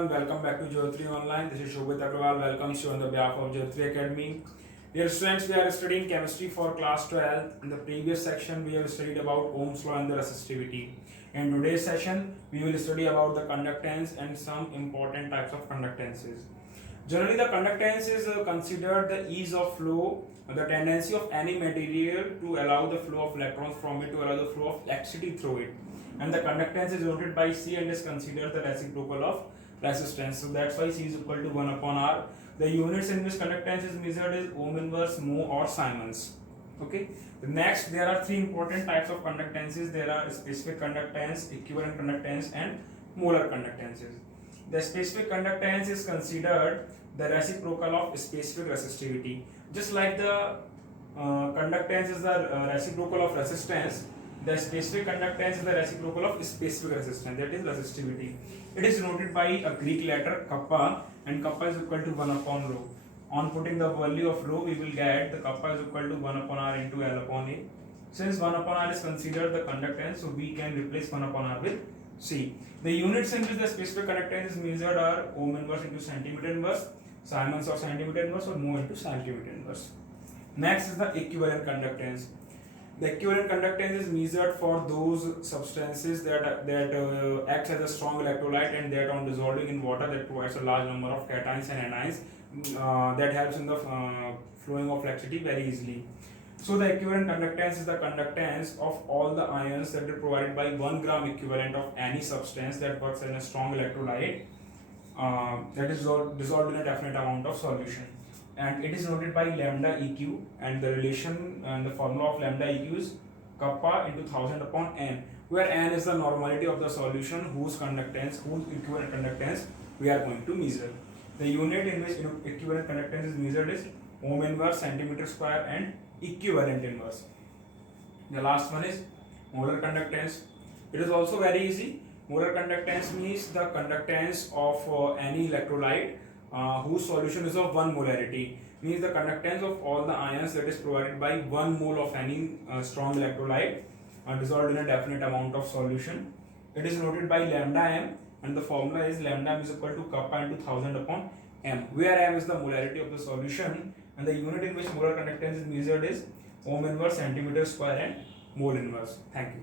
everyone, welcome back to Geometry Online. This is Shobhit Agrawal. Welcomes you on the behalf of Geometry Academy. Dear students, we are studying chemistry for class 12. In the previous section, we have studied about Ohm's law and the resistivity. In today's session, we will study about the conductance and some important types of conductances. Generally, the conductance is considered the ease of flow, the tendency of any material to allow the flow of electrons from it, to allow the flow of electricity through it. And the conductance is noted by C and is considered the reciprocal of resistance. So that's why C is equal to 1 upon R. The units in which conductance is measured is ohm inverse, mho or Siemens. Okay. The next, there are three important types of conductances. There are specific conductance, equivalent conductance and molar conductances. The specific conductance is considered the reciprocal of specific resistivity. Just like the conductance is the reciprocal of resistance, the specific conductance is the reciprocal of specific resistance, that is resistivity. It is denoted by a Greek letter kappa, and kappa is equal to 1 upon rho. On putting the value of rho, we will get the kappa is equal to 1 upon R into L upon A. Since 1 upon R is considered the conductance, so we can replace 1 upon R with C. The units in which the specific conductance is measured are ohm inverse into centimeter inverse, Siemens or centimeter inverse, or mho into centimeter inverse. Next is the equivalent conductance. The equivalent conductance is measured for those substances that acts as a strong electrolyte and that on dissolving in water that provides a large number of cations and anions that helps in the flowing of electricity very easily. So the equivalent conductance is the conductance of all the ions that are provided by 1 gram equivalent of any substance that works as a strong electrolyte that is dissolved in a definite amount of solution. And it is noted by lambda EQ, and the relation and the formula of lambda EQ is kappa into 1000 upon n, where n is the normality of the solution whose conductance, whose equivalent conductance we are going to measure. The unit in which equivalent conductance is measured is ohm inverse, centimeter square and equivalent inverse. The last one is molar conductance. It is also very easy. Molar conductance means the conductance of any electrolyte whose solution is of 1 molarity, means the conductance of all the ions that is provided by 1 mole of any strong electrolyte dissolved in a definite amount of solution. It is noted by lambda m, and the formula is lambda m is equal to kappa into 1000 upon m, where m is the molarity of the solution, and the unit in which molar conductance is measured is ohm inverse, centimeter square and mole inverse. Thank you.